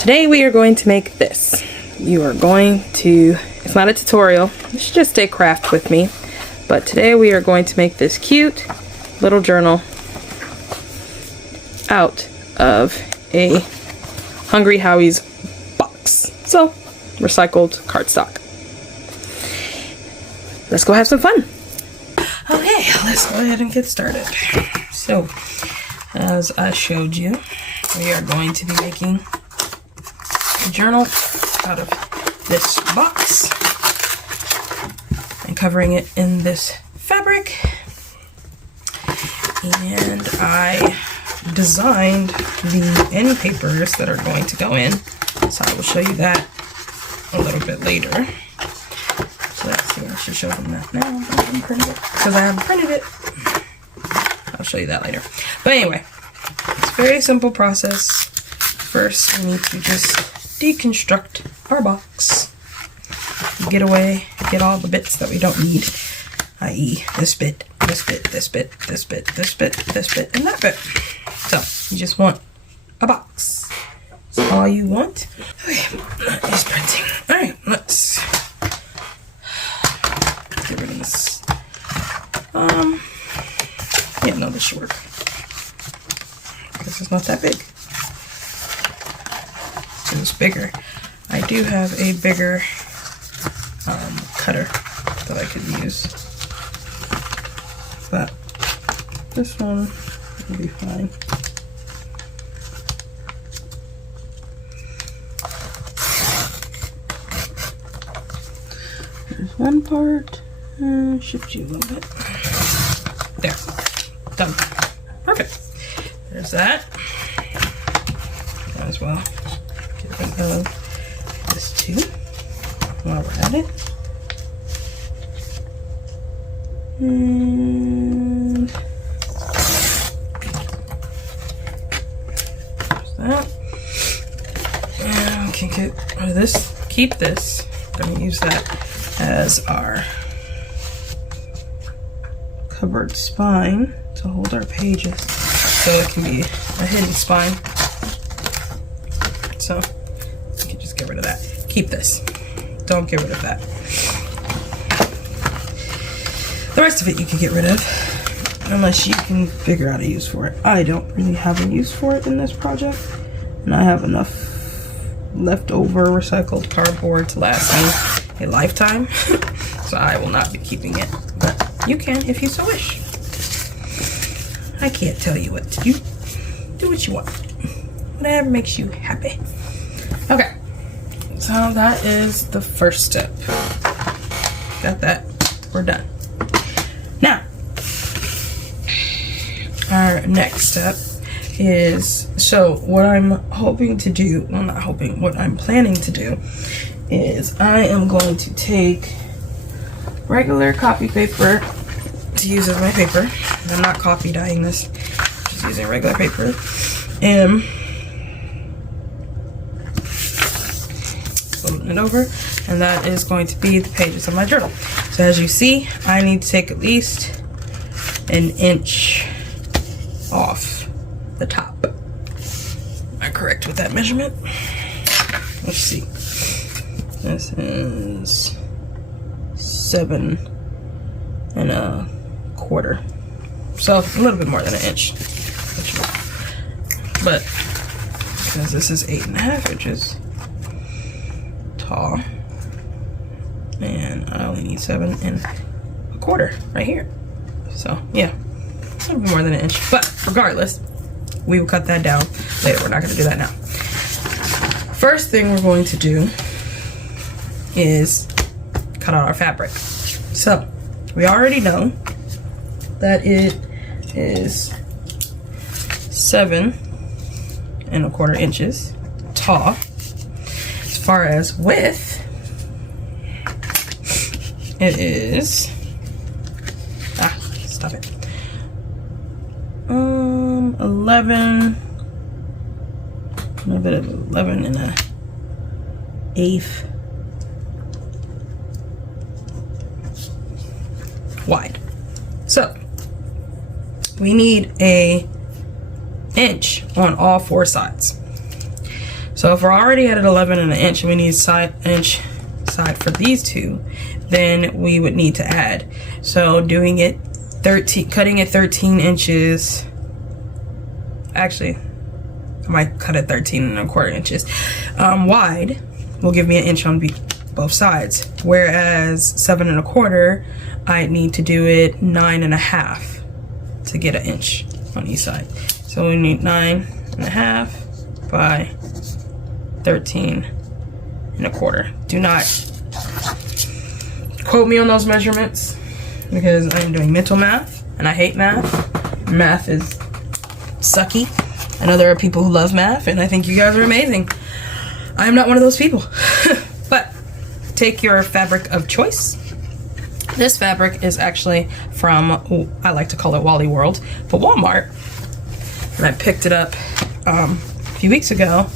Today we are going to make this. You are going to, it's not a tutorial, you should just stay craft with me. But today we are going to make this cute little journal out of a Hungry Howie's box. So, recycled cardstock. Let's go have some fun. Okay, let's go ahead and get started. So, as I showed you, we are going to be making a journal out of this box and covering it in this fabric. And I designed the end papers that are going to go in, so I will show you that a little bit later. So let's see, I should show them that now because I haven't printed it. I'll show you that later. But anyway, it's a very simple process. First, we need to just deconstruct our box, get all the bits that we don't need, i.e. this bit, this bit, this bit, this bit, this bit, this bit, and that bit. So you just want a box. That's all you want. Okay, that is printing. Alright, let's get rid of this. Yeah, no, this should work. This is not that big. It was bigger. I do have a bigger cutter that I could use, but this one will be fine. There's one part. Shift you a little bit. There. Done. Perfect. There's that. Might as well get rid of this too while we're at it. And there's that. And we can get rid of this. Keep this. I'm going to use that as our covered spine to hold our pages, so it can be a hidden spine. So you can just get rid of that. Keep this. Don't get rid of that. The rest of it you can get rid of, unless you can figure out a use for it. I don't really have a use for it in this project, and I have enough leftover recycled cardboard to last me a lifetime. So I will not be keeping it, but you can if you so wish. I can't tell you what to do. Do what you want. Whatever makes you happy. Okay, so that is the first step. Got that. We're done. Now, our next step is, so what I'm hoping to do, well not hoping, what I'm planning to do is I am going to take regular copy paper to use as my paper. I'm not copy dyeing this, just using regular paper, and folding it over, and that is going to be the pages of my journal. So as you see, I need to take at least an inch off the top. Am I correct with that measurement? Let's see. This is 7 1/4. So a little bit more than an inch. But because this is 8 1/2 inches tall, and I only need 7 1/4 right here. So yeah, a little bit more than an inch. But regardless, we will cut that down later. We're not going to do that now. First thing we're going to do is cut out our fabric. So we already know that it is 7 1/4 inches tall. As far as width, it is, stop it, 11, a little bit of 11 1/8 wide. So we need a inch on all 4 sides. So if we're already at an 11 and an inch and we need inch side for these two, then we would need to add. So doing it 13, cutting it 13 inches, actually I might cut it 13¼ inches wide, will give me an inch on both sides. Whereas 7¼ I need to do it 9½ to get an inch on each side. So we need 9½ by 13¼ Do not quote me on those measurements because I'm doing mental math and I hate math. Math is sucky. I know there are people who love math and I think you guys are amazing. I'm not one of those people. But take your fabric of choice. This fabric is actually from, I like to call it Wally World, but Walmart. And I picked it up a few weeks ago.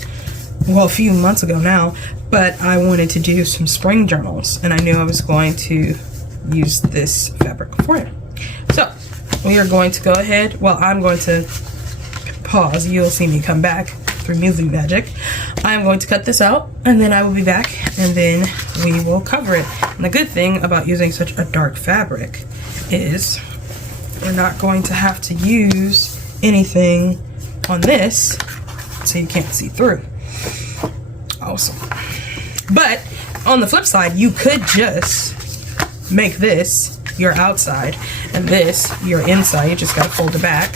Well, a few months ago now, but I wanted to do some spring journals and I knew I was going to use this fabric for it. So we are going to go ahead, well, I'm going to pause, you'll see me come back through music magic. I'm going to cut this out and then I will be back and then we will cover it. And the good thing about using such a dark fabric is we're not going to have to use anything on this so you can't see through. Awesome. But on the flip side, you could just make this your outside and this your inside. You just gotta fold it back.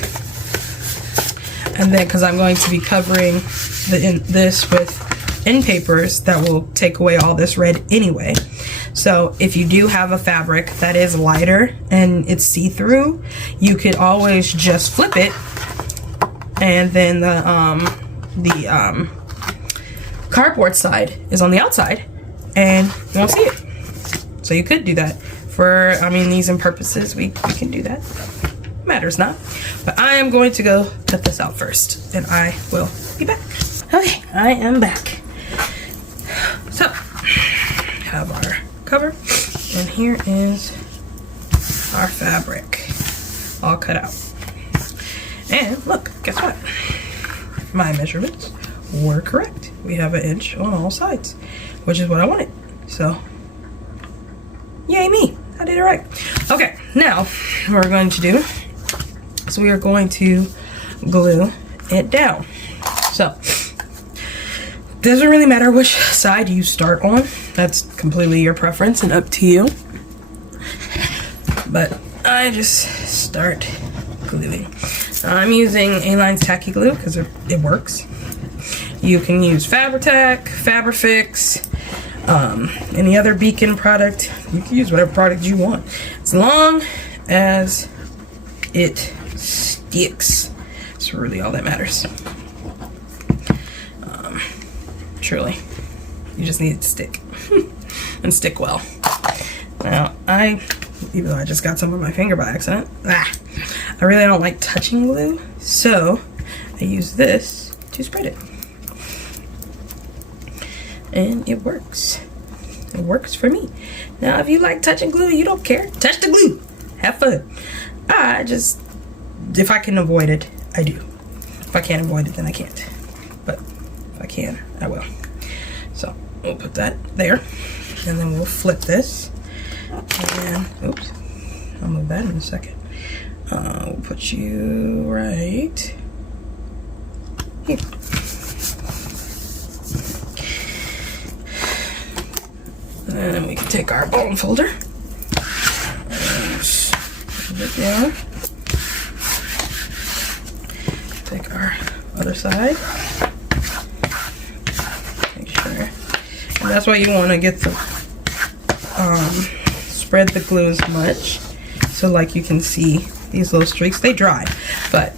And then, because I'm going to be covering this with end papers that will take away all this red anyway. So if you do have a fabric that is lighter and it's see-through, you could always just flip it and then the cardboard side is on the outside and you won't see it. So you could do that for, I mean, these and purposes, we can do that. Matters not. But I am going to go cut this out first and I will be back. Okay, I am back. So, have our cover and here is our fabric all cut out. And look, guess what? My measurements were correct. We have an inch on all sides, which is what I wanted. So, yay me, I did it right. Okay, now what we're going to do is we are going to glue it down. So, doesn't really matter which side you start on. That's completely your preference and up to you. But I just start gluing. I'm using A-Line's Tacky Glue because it works. You can use Fabri-Tac, Fabri-Fix, any other Beacon product. You can use whatever product you want, as long as it sticks. It's really all that matters. Truly, you just need it to stick and stick well. Now, even though I just got some on my finger by accident, I really don't like touching glue, so I use this to spread it. And it works. It works for me. Now, if you like touching glue, you don't care, touch the glue. Have fun. If I can avoid it, I do. If I can't avoid it, then I can't. But if I can, I will. So, we'll put that there. And then we'll flip this. And, oops, I'll move that in a second. We'll put you right here. And then we can take our bone folder and put it down. Take our other side. Make sure. And that's why you want to get the spread the glue as much, so like you can see these little streaks, they dry, but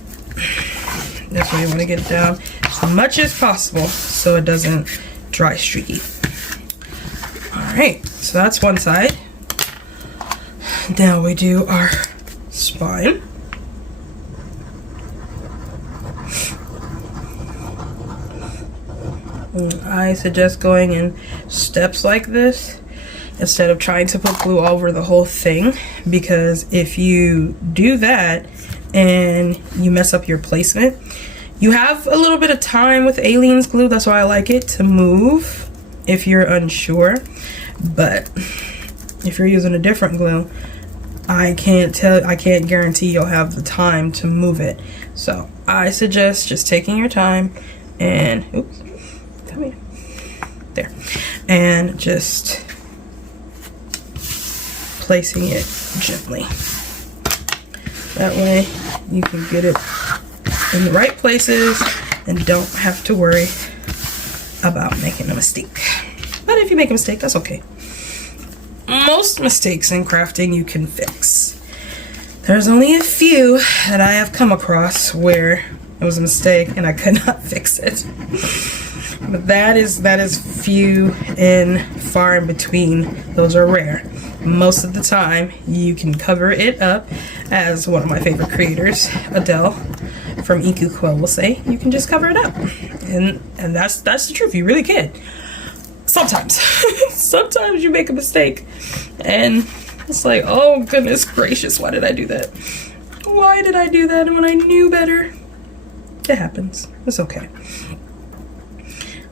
that's why you want to get it down as much as possible so it doesn't dry streaky. Alright, so that's one side. Now we do our spine. And I suggest going in steps like this instead of trying to put glue all over the whole thing, because if you do that and you mess up your placement, You have a little bit of time with Aleene's glue. That's why I like it to move if you're unsure. But if you're using a different glue, I can't guarantee you'll have the time to move it. So I suggest just taking your time and, oops, come here, there, and just placing it gently. That way you can get it in the right places and don't have to worry about making a mistake. But if you make a mistake, that's okay. Most mistakes in crafting you can fix. There's only a few that I have come across where it was a mistake and I could not fix it. But that is few and far in between. Those are rare. Most of the time you can cover it up, as one of my favorite creators, Adele from Ikuko, will say, you can just cover it up. And that's the truth. You really can. Sometimes. Sometimes you make a mistake and it's like, oh goodness gracious, why did I do that? Why did I do that when I knew better? It happens. It's okay.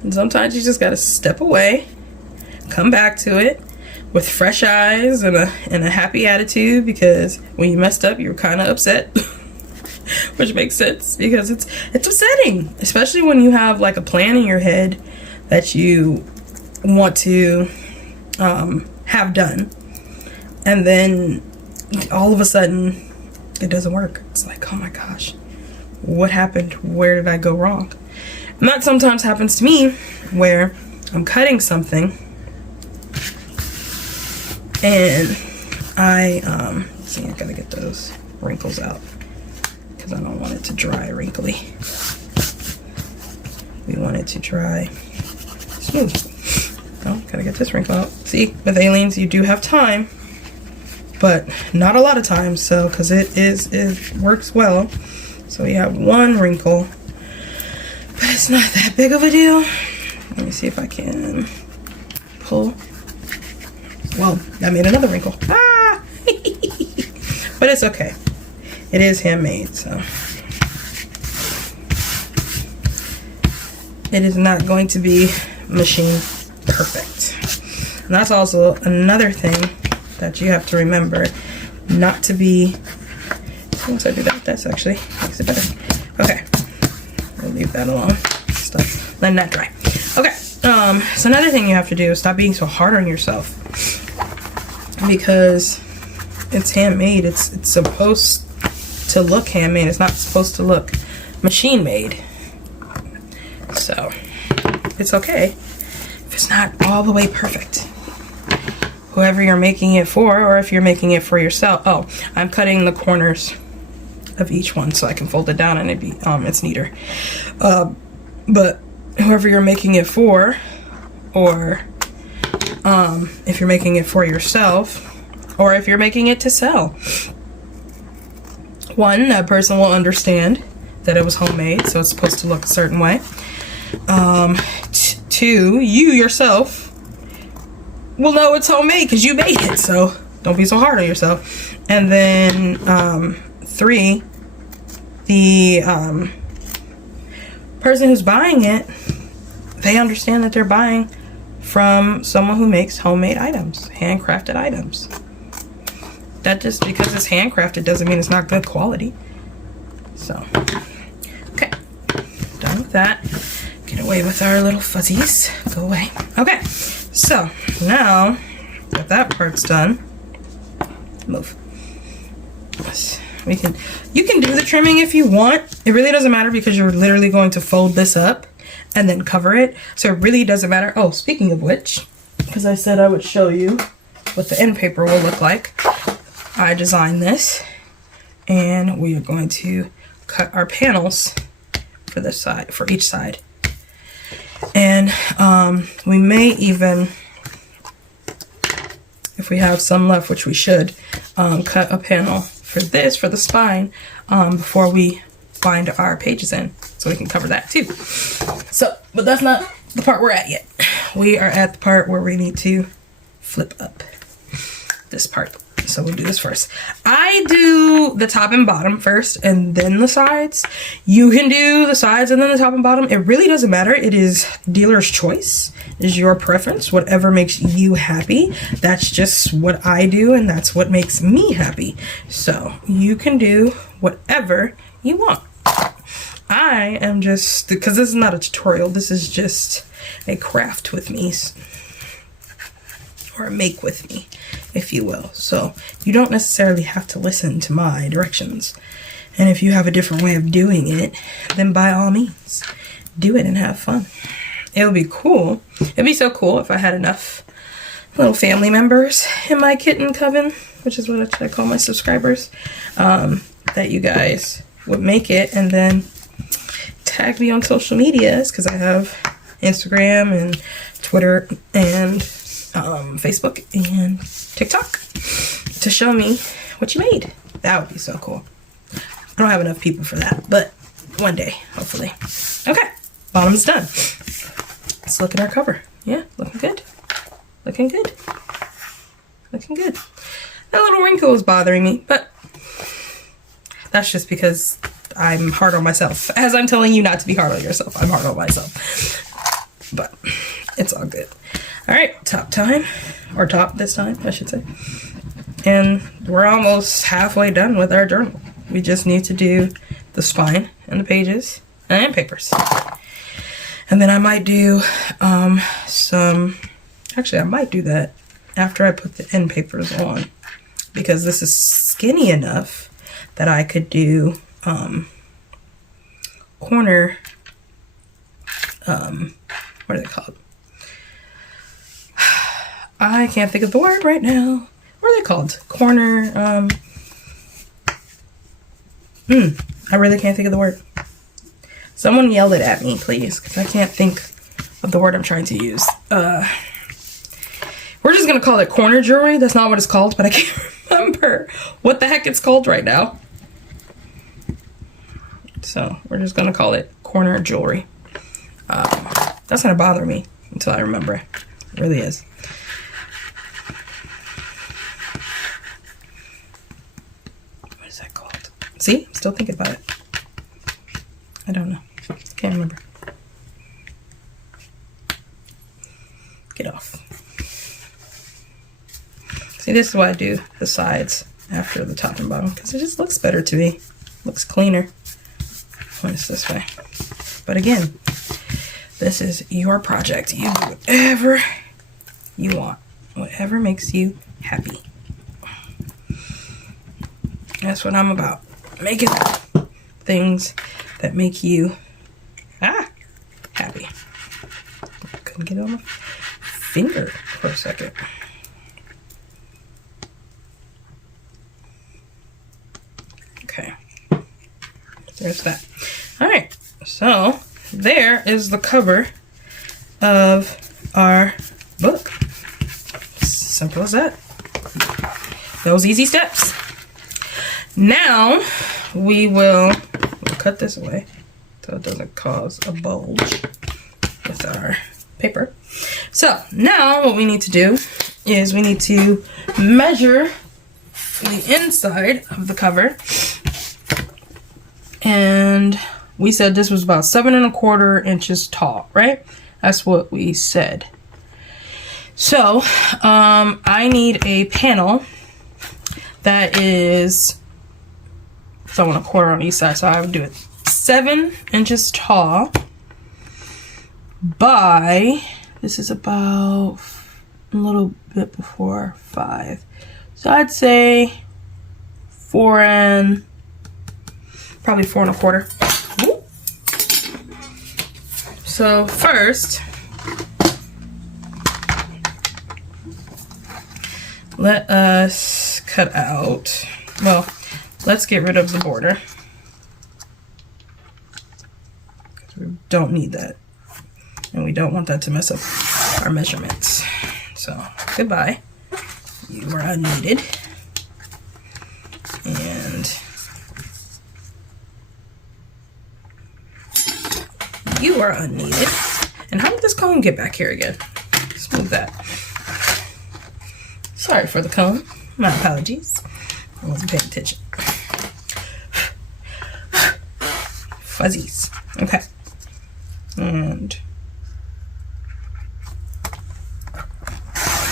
And sometimes you just gotta step away, come back to it with fresh eyes and a happy attitude, because when you messed up you were kind of upset. Which makes sense, because it's upsetting, especially when you have like a plan in your head that you want to have done, and then all of a sudden it doesn't work. It's like, oh my gosh, what happened? Where did I go wrong? And that sometimes happens to me, where I'm cutting something and see, I gotta get those wrinkles out because I don't want it to dry wrinkly. We want it to dry smooth. Oh, gotta get this wrinkle out. See, with Aleene's you do have time, but not a lot of time, so because it works well. So we have one wrinkle, but it's not that big of a deal. Let me see if I can pull. Well, that made another wrinkle. Ah! But it's okay. It is handmade, so it is not going to be machine perfect. And that's also another thing that you have to remember, not to be, once I do that, that's actually makes it better. Okay, we'll leave that alone. Stop letting that dry. Okay, so another thing you have to do is stop being so hard on yourself, because it's handmade. It's supposed to look handmade. It's not supposed to look machine made. So it's okay if it's not all the way perfect. Whoever you're making it for, or if you're making it for yourself. Oh, I'm cutting the corners of each one so I can fold it down and it's neater. But whoever you're making it for, or if you're making it for yourself, or if you're making it to sell, one, that person will understand that it was homemade, so it's supposed to look a certain way. Two, you yourself will know it's homemade because you made it, so don't be so hard on yourself. And then three, the person who's buying it, they understand that they're buying from someone who makes homemade items, handcrafted items. That just because it's handcrafted doesn't mean it's not good quality. So, okay, done with that. Get away with our little fuzzies. Go away. Okay, so now that that part's done, move. You can do the trimming if you want. It really doesn't matter because you're literally going to fold this up and then cover it. So it really doesn't matter. Oh, speaking of which, because I said I would show you what the end paper will look like, I designed this, and we are going to cut our panels for this side, for each side. And we may even, if we have some left, which we should, cut a panel for this, for the spine, before we bind our pages in, so we can cover that too. So, but that's not the part we're at yet. We are at the part where we need to flip up this part. So we'll do this first. I do the top and bottom first and then the sides. You can do the sides and then the top and bottom. It really doesn't matter. It is dealer's choice. It is your preference. Whatever makes you happy. That's just what I do, and that's what makes me happy. So you can do whatever you want. I am just, because this is not a tutorial, this is just a craft with me, or a make with me, if you will. So you don't necessarily have to listen to my directions. And if you have a different way of doing it, then by all means, do it and have fun. It would be cool. It'd be so cool if I had enough little family members in my kitten coven, which is what I call my subscribers, that you guys would make it and then tag me on social medias, because I have Instagram and Twitter and Facebook and TikTok to show me what you made. That would be so cool. I don't have enough people for that, but one day, hopefully. Okay, bottom's done. Let's look at our cover. Yeah, looking good. Looking good. Looking good. That little wrinkle is bothering me, but that's just because I'm hard on myself. As I'm telling you not to be hard on yourself, I'm hard on myself. But it's all good. All right, top time, or top this time, I should say. And we're almost halfway done with our journal. We just need to do the spine and the pages and papers. And then I might do actually I might do that after I put the end papers on, because this is skinny enough that I could do corner, what are they called? I can't think of the word right now. What are they called? Corner, I really can't think of the word. Someone yell it at me, please, because I can't think of the word I'm trying to use. We're just going to call it corner jewelry. That's not what it's called, but I can't remember what the heck it's called right now. So we're just going to call it corner jewelry. That's going to bother me until I remember. It really is. What is that called? See? I'm still thinking about it. I don't know. Can't remember. Get off. See, this is why I do the sides after the top and bottom, because it just looks better to me. Looks cleaner when it's this way. But again, this is your project. You do whatever you want. Whatever makes you happy. That's what I'm about. Making things that make you happy. Couldn't get it on my finger for a second. Okay. There's that. Alright, so there is the cover of our book. Simple as that. Those easy steps. Now we will cut this away so it doesn't cause a bulge with our paper. So now what we need to do is we need to measure the inside of the cover. And we said this was about 7 1/4 inches tall, right? That's what we said. So I need a panel that is 7 1/4 on each side, so I would do it 7 inches tall by, this is about a little bit before 5, so I'd say 4 and probably 4 1/4. So first, let us cut out, well, let's get rid of the border, because we don't need that, and we don't want that to mess up our measurements. So goodbye, you are unneeded, and you are unneeded. And how did this comb get back here again? Let's move that. Sorry for the comb. My apologies. I wasn't paying attention. Fuzzies. Okay. And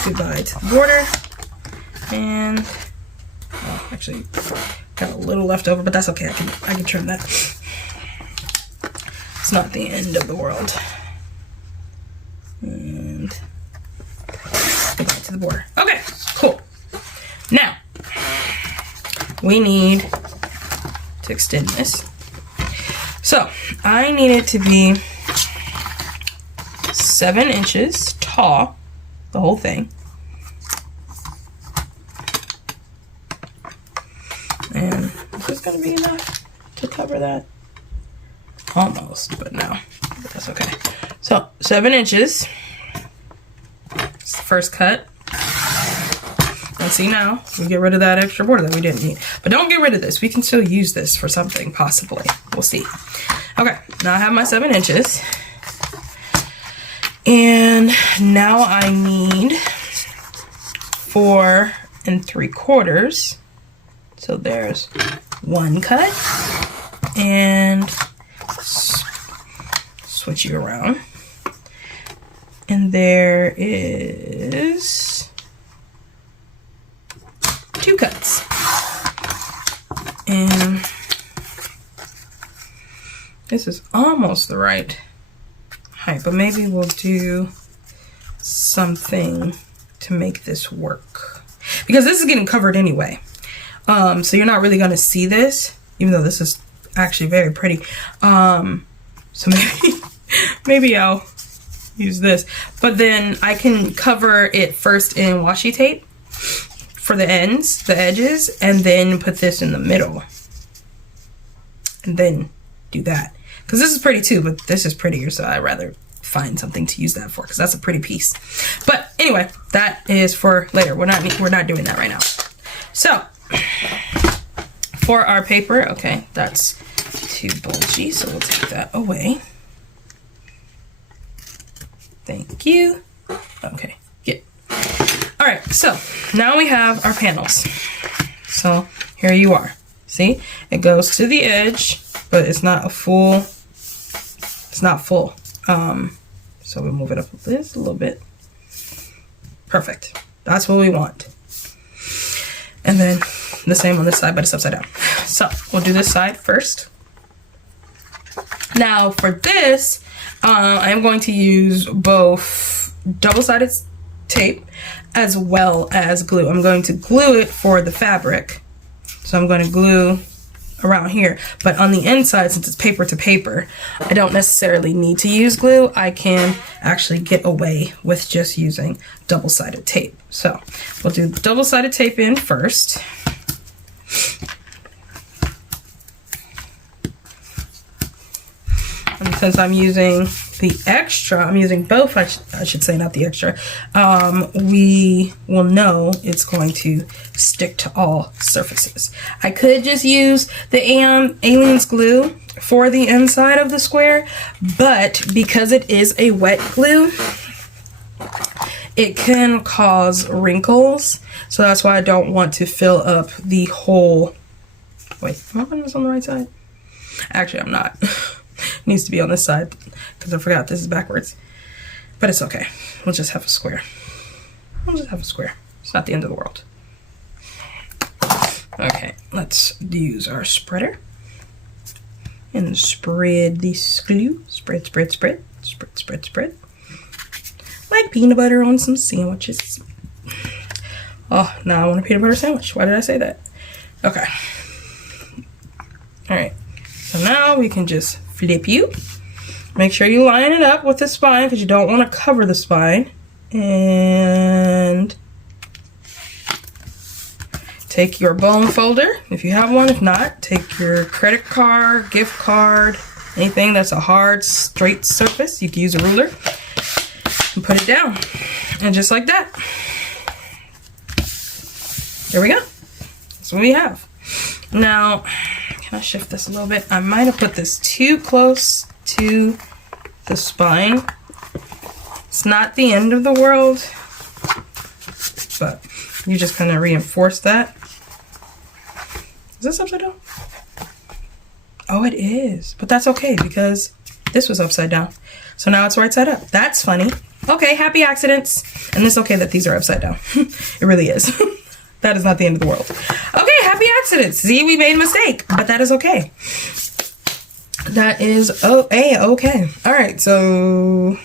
goodbye to the border. And actually got a little left over, but that's okay. I can trim that. It's not the end of the world. And goodbye to the border. Okay, cool. Now we need to extend this. So I need it to be 7 inches tall, the whole thing. And is this gonna be enough to cover that? Almost, but no, but that's okay. So 7 inches. It's the first cut. And see, now we get rid of that extra border that we didn't need. But don't get rid of this. We can still use this for something, possibly. We'll see. Okay, now I have my 7 inches. And now I need 4 3/4. So there's one cut. And switch you around. And there is 2 cuts. And this is almost the right height, but maybe we'll do something to make this work. Because this is getting covered anyway. So you're not really gonna see this, even though this is actually very pretty. So maybe I'll use this. But then I can cover it first in washi tape for the ends, the edges, and then put this in the middle. And then do that. Because this is pretty too, but this is prettier, so I'd rather find something to use that for, because that's a pretty piece. But anyway, that is for later. We're not doing that right now. So for our paper, okay, that's too bulgy, so we'll take that away. Thank you. Okay, good. All right, so now we have our panels. So here you are. See, it goes to the edge, but it's not a full. It's not full. So we move it up this a little bit. Perfect. That's what we want. And then the same on this side, but it's upside down. So we'll do this side first. Now for this, I'm going to use both double-sided tape as well as glue. I'm going to glue it for the fabric. So I'm going to glue around here, but on the inside, since it's paper to paper, I don't necessarily need to use glue. I can actually get away with just using double-sided tape. So we'll do double-sided tape in first. And since I'm using the extra, I'm using both, I should say, not the extra, we will know it's going to stick to all surfaces. I could just use the Alien's glue for the inside of the square, but because it is a wet glue, it can cause wrinkles. So that's why I don't want to fill up the whole, wait, am I putting this on the right side? Actually, I'm not. It needs to be on this side because I forgot this is backwards, but it's okay. We'll just have a square. We'll just have a square. It's not the end of the world. Okay, let's use our spreader and spread this glue. Spread, spread, spread, spread, spread, spread. Like peanut butter on some sandwiches. Oh, now I want a peanut butter sandwich. Why did I say that? Okay. All right. So now we can just flip you. Make sure you line it up with the spine because you don't want to cover the spine. And take your bone folder if you have one. If not, take your credit card, gift card, anything that's a hard, straight surface. You can use a ruler and put it down. And just like that. There we go. That's what we have. Now, can I shift this a little bit? I might have put this too close to the spine. It's not the end of the world, but you just kind of reinforce that. Is this upside down? Oh, it is, but that's okay because this was upside down. So now it's right side up. That's funny. Okay, happy accidents. And it's okay that these are upside down. It really is. That is not the end of the world. Okay, happy accidents. See, we made a mistake, but that is okay. That is okay. All right, so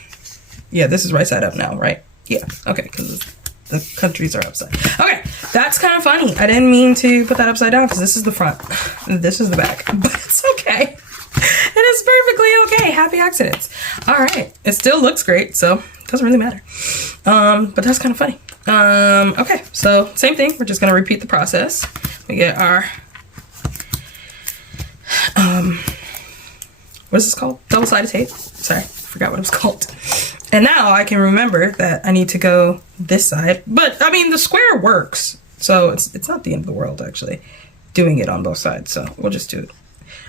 yeah, this is right side up now, right? Yeah, okay, because the countries are upside. Okay, that's kind of funny. I didn't mean to put that upside down because this is the front. This is the back, but it's okay. It is perfectly okay. Happy accidents. All right, it still looks great, so it doesn't really matter. But that's kind of funny. Okay, so same thing. We're just gonna repeat the process. We get our what is this called? Double-sided tape. Sorry, I forgot what it was called. And now I can remember that I need to go this side. But I mean, the square works, so it's not the end of the world actually doing it on both sides. So we'll just do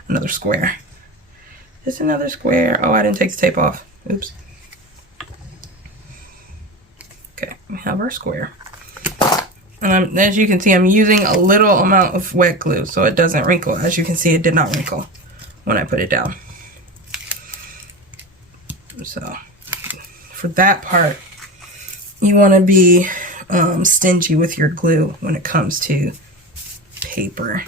another square. Just another square. Oh, I didn't take the tape off. Oops. Okay, we have our square. And as you can see, I'm using a little amount of wet glue so it doesn't wrinkle. As you can see, it did not wrinkle when I put it down. So for that part, you want to be stingy with your glue when it comes to paper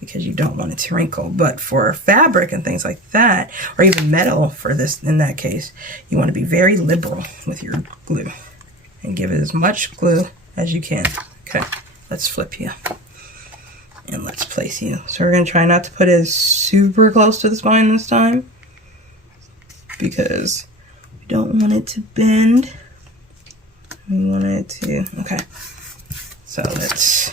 because you don't want it to wrinkle. But for fabric and things like that, or even metal for this, in that case, you want to be very liberal with your glue and give it as much glue as you can. Okay, let's flip you and let's place you. So we're going to try not to put it super close to the spine this time because we don't want it to bend. We want it to, okay. So let's,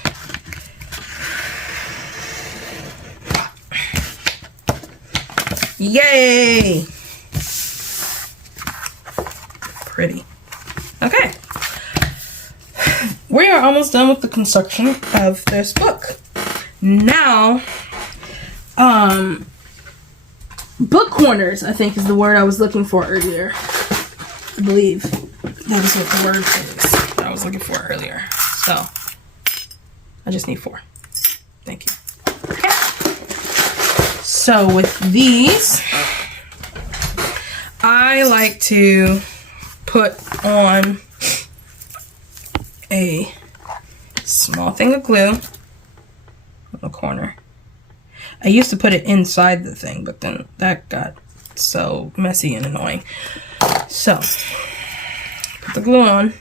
yay! Pretty. Okay. We are almost done with the construction of this book. Now, book corners, I think is the word I was looking for earlier. I believe that is what the word is that I was looking for earlier. So, I just need 4. Thank you. Okay. So with these, I like to put on a small thing of glue on the corner. I used to put it inside the thing, but then that got so messy and annoying. So, put the glue on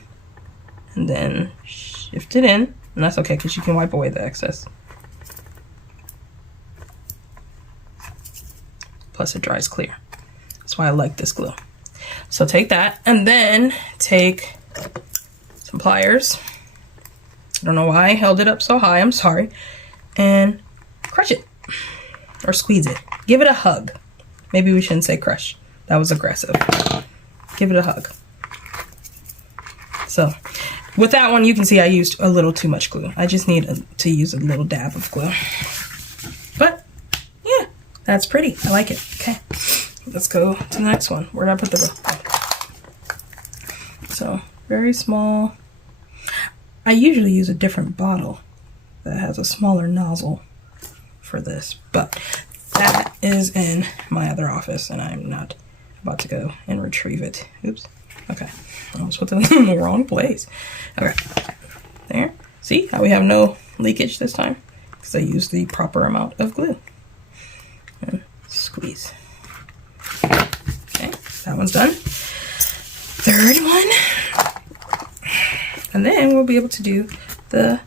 and then shift it in. And that's okay because you can wipe away the excess. Plus it dries clear. That's why I like this glue. So take that and then take some pliers. I don't know why I held it up so high, I'm sorry. And crush it. Or squeeze it. Give it a hug. Maybe we shouldn't say crush. That was aggressive. Give it a hug. So, with that one, you can see I used a little too much glue. I just need to use a little dab of glue. But, yeah, that's pretty. I like it. Okay, let's go to the next one. Where did I put the book? So, very small. I usually use a different bottle that has a smaller nozzle for this, but that is in my other office and I'm not about to go and retrieve it. Oops. Okay. I almost put it in the wrong place. Okay. There. See how we have no leakage this time? Because I used the proper amount of glue. And squeeze. Okay. That one's done. Third one. And then we'll be able to do the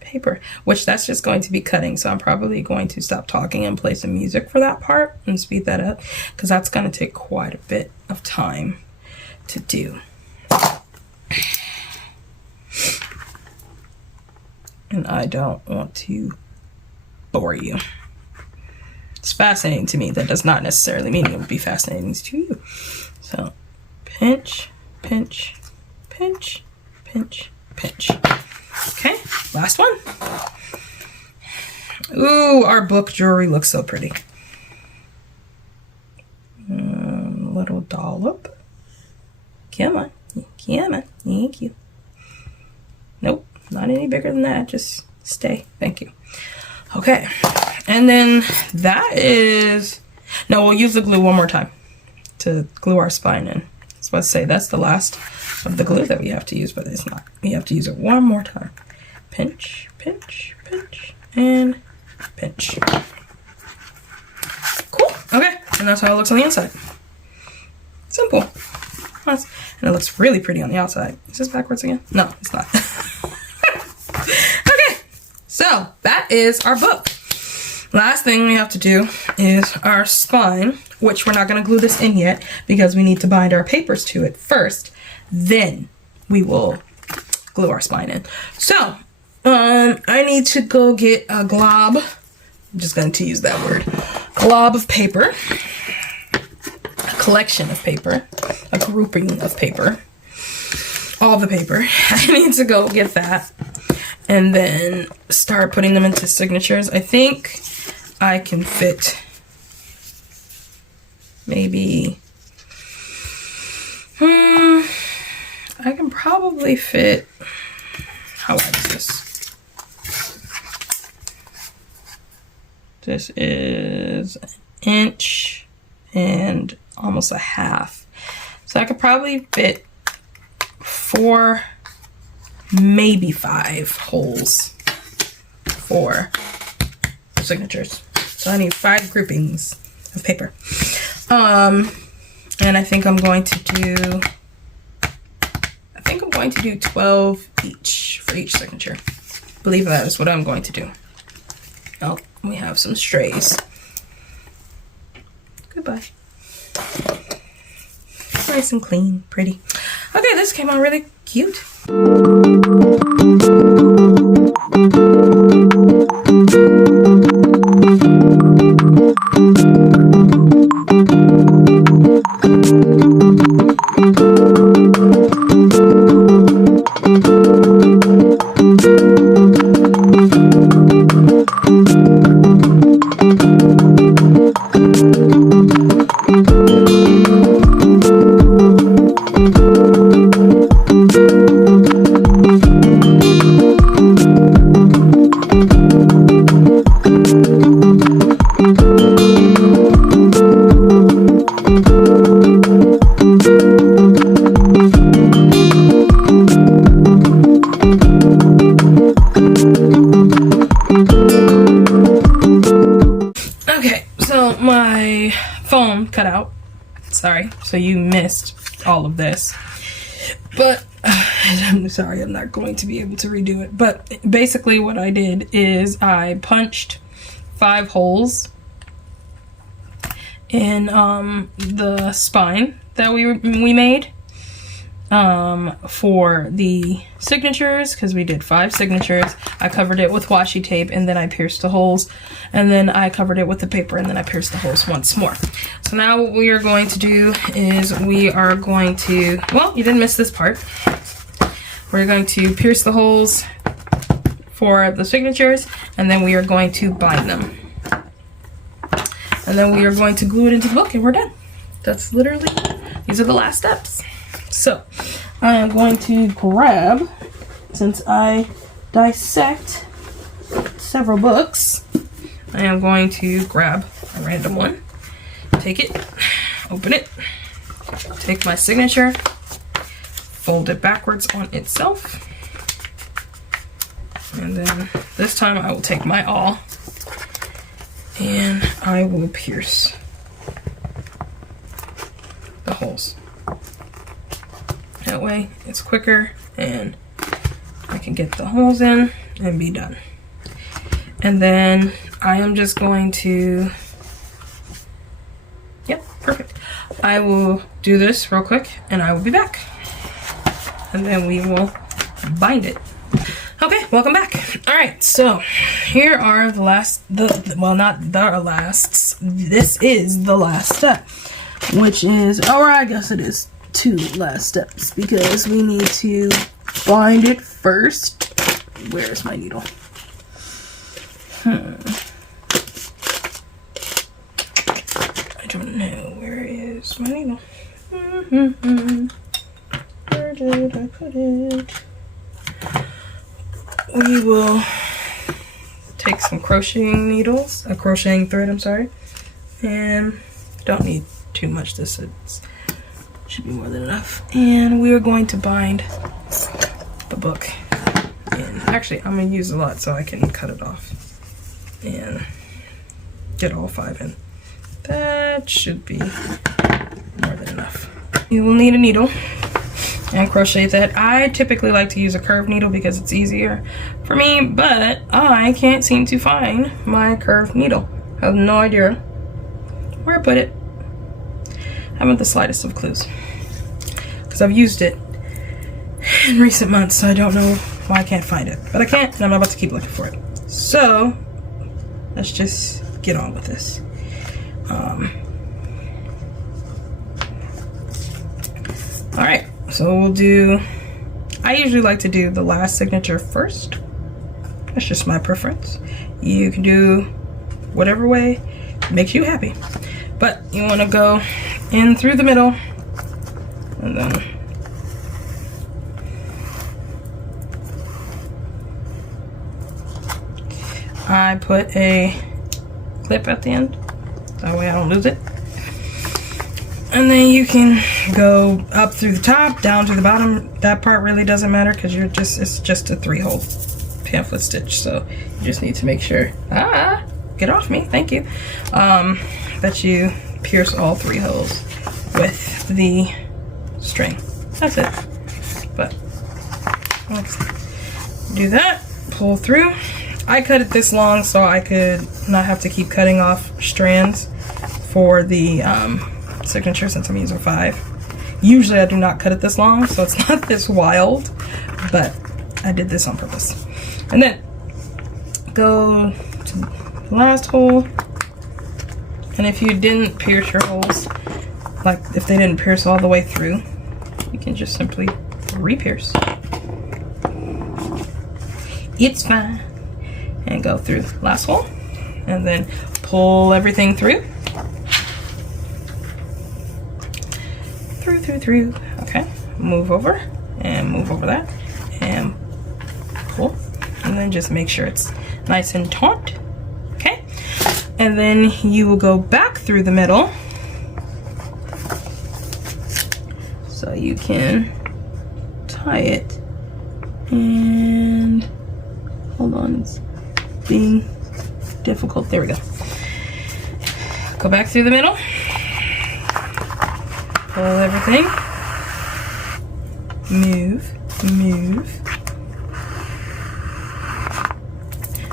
paper, which that's just going to be cutting. So I'm probably going to stop talking and play some music for that part and speed that up because that's going to take quite a bit of time to do. And I don't want to bore you. It's fascinating to me. That does not necessarily mean it would be fascinating to you. So pinch, pinch, pinch, pinch, pinch. Okay, last one. Ooh, our book jewelry looks so pretty. Little dollop. Come on. Come on. Thank you. Nope. Not any bigger than that, just stay. Thank you. Okay, and then that is, no, we'll use the glue one more time to glue our spine in. I was about to say, that's the last of the glue that we have to use, but it's not. We have to use it one more time. Pinch, pinch, pinch, and pinch. Cool, okay, and that's how it looks on the inside. Simple. And it looks really pretty on the outside. Is this backwards again? No, it's not. Okay, so that is our book. Last thing we have to do is our spine, which we're not going to glue this in yet because we need to bind our papers to it first. Then we will glue our spine in. So, I need to go get a glob. I'm just going to use that word. Glob of paper. A collection of paper. A grouping of paper. All the paper. I need to go get that. And then start putting them into signatures. I think I can fit maybe, I can probably fit, how wide is this? This is an inch and almost a half. So I could probably fit 4, maybe 5 holes for signatures. So I need 5 groupings of paper. And I think I'm going to do, 12 each for each signature. I believe that is what I'm going to do. Oh, we have some strays. Goodbye. Nice and clean, pretty. Okay, this came out really cute. My phone cut out. Sorry, so you missed all of this. But I'm sorry, I'm not going to be able to redo it. But basically what I did is I punched 5 holes in the spine that we made for the signatures, because we did 5 signatures. I covered it with washi tape and then I pierced the holes, and then I covered it with the paper and then I pierced the holes once more. So now what we are going to do is we are going to, well, you didn't miss this part. We're going to pierce the holes for the signatures, and then we are going to bind them. And then we are going to glue it into the book and we're done. That's literally, these are the last steps. So I am going to grab, since I dissect several books, I am going to grab a random one, take it, open it, take my signature, fold it backwards on itself, and then this time I will take my awl and I will pierce the holes. That way it's quicker and I can get the holes in and be done. And then I am just going to, yep, perfect. I will do this real quick and I will be back. And then we will bind it. Okay, welcome back. All right, so here are the last, well, not the last, this is the last step, which is, or I guess it is 2 last steps, because we need to bind it first. Where's my needle? I don't know. Where is my needle? Where did I put it? we will take some crocheting needles, a crocheting thread, I'm sorry, and don't need too much. This should be more than enough. And we are going to bind the book. And actually, I'm going to use a lot so I can cut it off and get all 5 in. That should be more than enough. You will need a needle and crochet that. I typically like to use a curved needle because it's easier for me, but I can't seem to find my curved needle. I have no idea where I put it. I haven't the slightest of clues because I've used it in recent months, so I don't know why I can't find it, but I can't, and I'm not about to keep looking for it. So let's just get on with this. All right, so we'll do, I usually like to do the last signature first. That's just my preference. You can do whatever way makes you happy, but you want to go in through the middle, and then I put a clip at the end, that way I don't lose it. And then you can go up through the top, down to the bottom. That part really doesn't matter because it's just a 3-hole pamphlet stitch. So you just need to make sure, get off me, thank you, that you pierce all 3 holes with the string. That's it. But let's do that, pull through. I cut it this long so I could not have to keep cutting off strands for the signature since I'm using 5. Usually I do not cut it this long, so it's not this wild, but I did this on purpose. And then go to the last hole, and if you didn't pierce your holes, like if they didn't pierce all the way through, you can just simply re-pierce. It's fine. And go through the last hole, and then pull everything through. Through. Okay, move over and move over that and pull, and then just make sure it's nice and taut. Okay, and then you will go back through the middle so you can tie it. And hold on, it's being difficult. There we go. Go back through the middle. Pull everything. Move.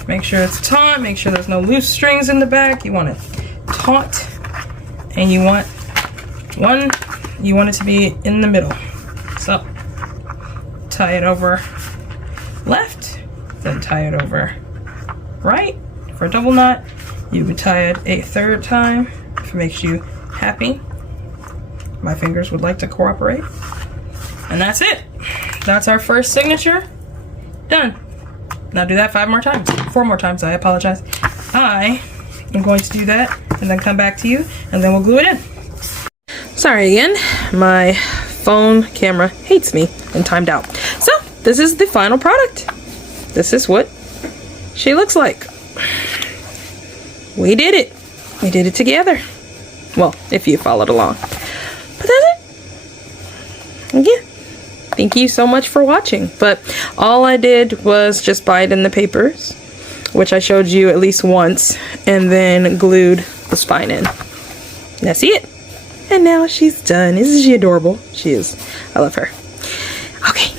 Make sure it's taut. Make sure there's no loose strings in the back. You want it taut, and you want it to be in the middle. So tie it over left, then tie it over right for a double knot. You would tie it a 3rd time if it makes you happy. My fingers would like to cooperate. And that's it. That's our first signature done. Now do that 4 more times, I apologize. I am going to do that and then come back to you, and then we'll glue it in. Sorry again, my phone camera hates me and timed out. So this is the final product. This is what she looks like. We did it. We did it together. Well, if you followed along. But that's it. Again, thank you so much for watching. But all I did was just bind in the papers, which I showed you at least once, and then glued the spine in. That's it. And now she's done. Isn't she adorable? She is. I love her. Okay.